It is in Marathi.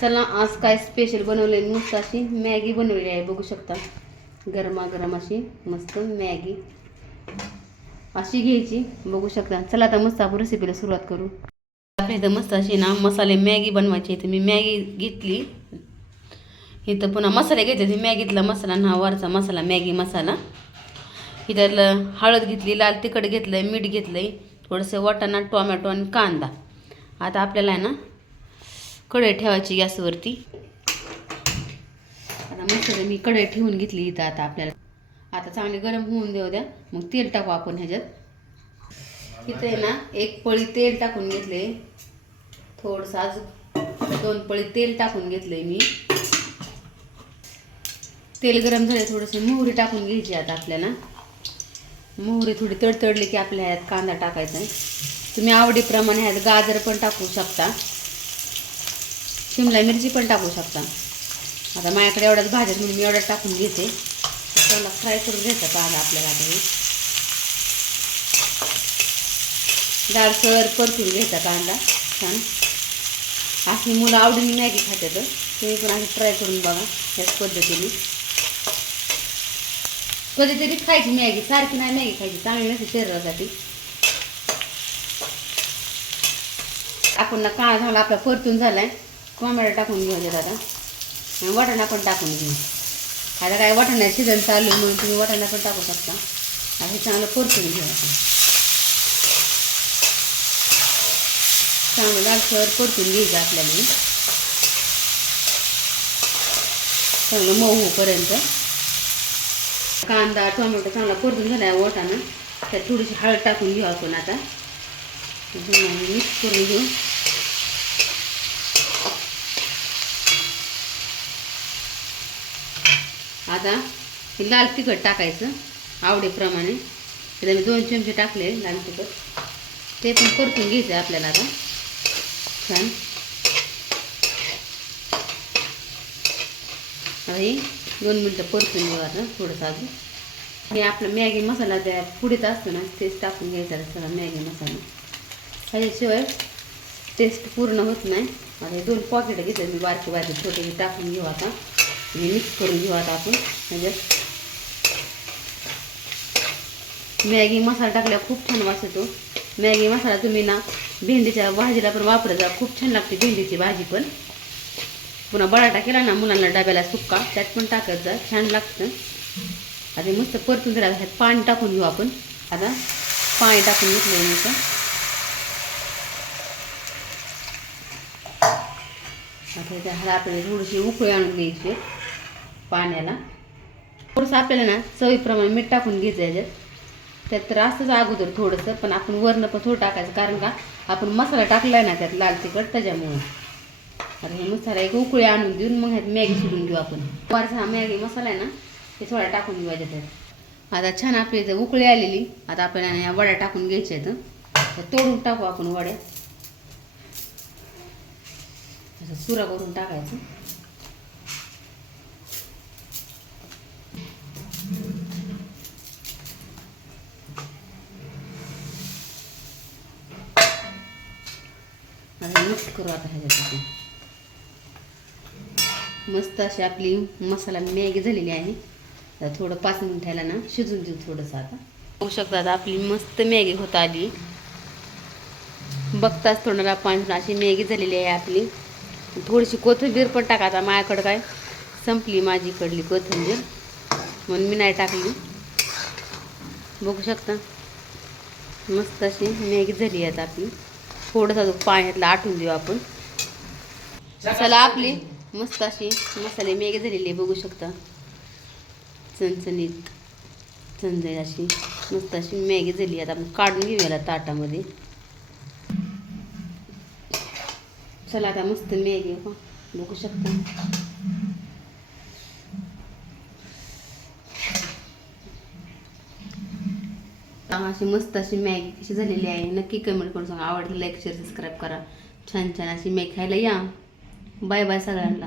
चला आज काय स्पेशल बनवले, मस्त अशी मॅगी बनवली आहे, बघू शकता. गरमागरम अशी मस्त मॅगी अशी घ्यायची, बघू शकता. चला आता मस्त आपण रेसिपीला सुरुवात करू. आपल्या इथं मस्त अशी ना मसाले मॅगी बनवायची. इथं मी मॅगी घेतली, इथं पुन्हा मसाले घेतले. मॅगीतला मसाला ना वरचा मसाला मॅगी मसाला. इथं हळद घेतली, लाल तिखट घेतलंय, मीठ घेतलंय, थोडंसं वाटाणा, टोमॅटो आणि कांदा. आता आपल्याला आहे ना कढई ठेवायची गॅसवरती. आता मस्त मी कढई ठेवून घेतली इथं. आता चांगली गरम होऊन देऊ द्या, मग तेल टाकू आपण ह्याच्यात. इथे आहे ना एक पळी तेल टाकून घेतले, थोडंसं अजून 2 पळी तेल टाकून घेतलंय मी. तेल गरम झाले, थोडीशी मोहरी टाकून घ्यायची. आता आपल्याला मोहरी थोडी तडतडली की आपल्या ह्यात कांदा टाकायचा आहे. तुम्ही आवडीप्रमाणे ह्यात गाजर पण टाकू शकता, शिमला मिरची पण टाकू शकता. आता माझ्याकडे एवढ्याच भाज्यात म्हणून मी एवढ्या टाकून घेते. त्याला फ्राय करून घ्यायचा कांदा आपल्याला. आता जाडसर परतून घ्यायचा कांदा छान. अशी मुलं आवडीने मॅगी खातात, तुम्ही पण अशी ट्राय करून बघा ह्याच पद्धतीने. कधीतरी खायची मॅगी, सारखी नाही मॅगी खायची, चांगली नसते शरीरासाठी. आपण ना काळा झाला आपला परतून झालाय, टोमॅटो टाकून घेऊ दादा, आणि वाटाणा पण टाकून घेऊ. आता काय वाटाणा सीझन चालू म्हणून तुम्ही वाटाणा पण टाकू शकता. हे चांगलं परतून घेऊ आपण, चांगलं लालसर परतून घ्यायचं आपल्याला, चांगलं मऊ होईपर्यंत. कांदा टोमॅटो चांगला परतून झाला आहे वाटाणा, त्यात थोडीशी हळद टाकून घेऊ आपण. आता मिक्स करून घेऊ. आता हे लाल तिखट टाकायचं आवडीप्रमाणे. त्याला मी 2 चमचे टाकले लाल तिखट, ते पण परतून घ्यायचं आपल्याला आता छान. हे 2 मिनटं परतून घेऊ आता थोडंसं अजून. हे आपला मॅगी मसाला त्या पुढीत असतो ना, तेच टाकून घ्यायचा सगळा मॅगी मसाला. ह्याच्याशिवाय टेस्ट पूर्ण होत नाही. आता हे 2 पॉकेट घेतले मी, बारके बारके छोटे, टाकून घेऊ आता. हे मिक्स करून घेऊ आता आपण ह्याच्यात. मॅगी मसाला टाकल्यावर खूप छान वास येतो. मॅगी मसाला तुम्ही ना भेंडीच्या भाजीला पण वापरत जा, खूप छान लागते भेंडीची भाजी पण. पुन्हा बटाटा केला ना मुलांना डब्याला सुक्का, त्यात पण टाकत जा, छान लागतं. आता मस्त परतून जरा ह्यात पाणी टाकून घेऊ आपण. आता पाणी टाकून घेतलं मी आता. ह्याला आपल्याला थोडीशी उकळी आणून द्यायची पाण्याला. थोडंसं आपल्याला ना चवीप्रमाणे मीठ टाकून घ्यायचं ह्याच्यात. त्यात तर असतंच अगोदर थोडंसं, पण आपण वरनं पण थोडं टाकायचं, कारण का आपण मसाला टाकला आहे ना त्यात लाल तिखट, त्याच्यामुळं. आता हे मसाला एक उकळी आणून देऊन मग ह्यात मॅगी शिजून घेऊ आपण. वरचा हा मॅगी मसाला आहे ना ते थोडा टाकून घेऊ त्यात. आता छान आपली इथं उकळी आलेली. आता आपल्याला या वड्या टाकून घ्यायच्या आहेत, तोडून टाकू आपण वड्या. असं सुरा करून टाकायचं. आता मिक्स करू आता ह्याच्यासाठी. मस्त अशी आपली मसाला मॅगी झालेली आहे. आता थोडं 5 मिनिटाला ना शिजून देऊ थोडंसं. आता बघू शकता आता आपली मस्त मॅगी होत आली. बघताच थोडं पाणी अशी मॅगी झालेली आहे आपली. थोडीशी कोथिंबीर पण टाका. आता माझ्याकडं काय संपली माझीकडली कोथिंबीर, म्हणून मी नाही टाकली. बघू शकता मस्त अशी मॅगी झाली आहे आता आपली. थोडंसं पाण्यातलं आटून देऊ आपण. चला आपली मस्त अशी मसाले मॅगी झालेली आहे, बघू शकता. चणचणीत चणचणीत अशी मस्त अशी मॅगी झाली. आता आपण काढून घेऊया ताटामध्ये. चला आता मस्त मॅगी बघू शकता. अशी मस्त अशी मॅगी कशी झालेली आहे नक्की कमेंट करून सांगा. आवडली लाईक शेअर सबस्क्राईब करा. छान छान अशी मॅगी खायला या. बाय बाय सगळ्यांना.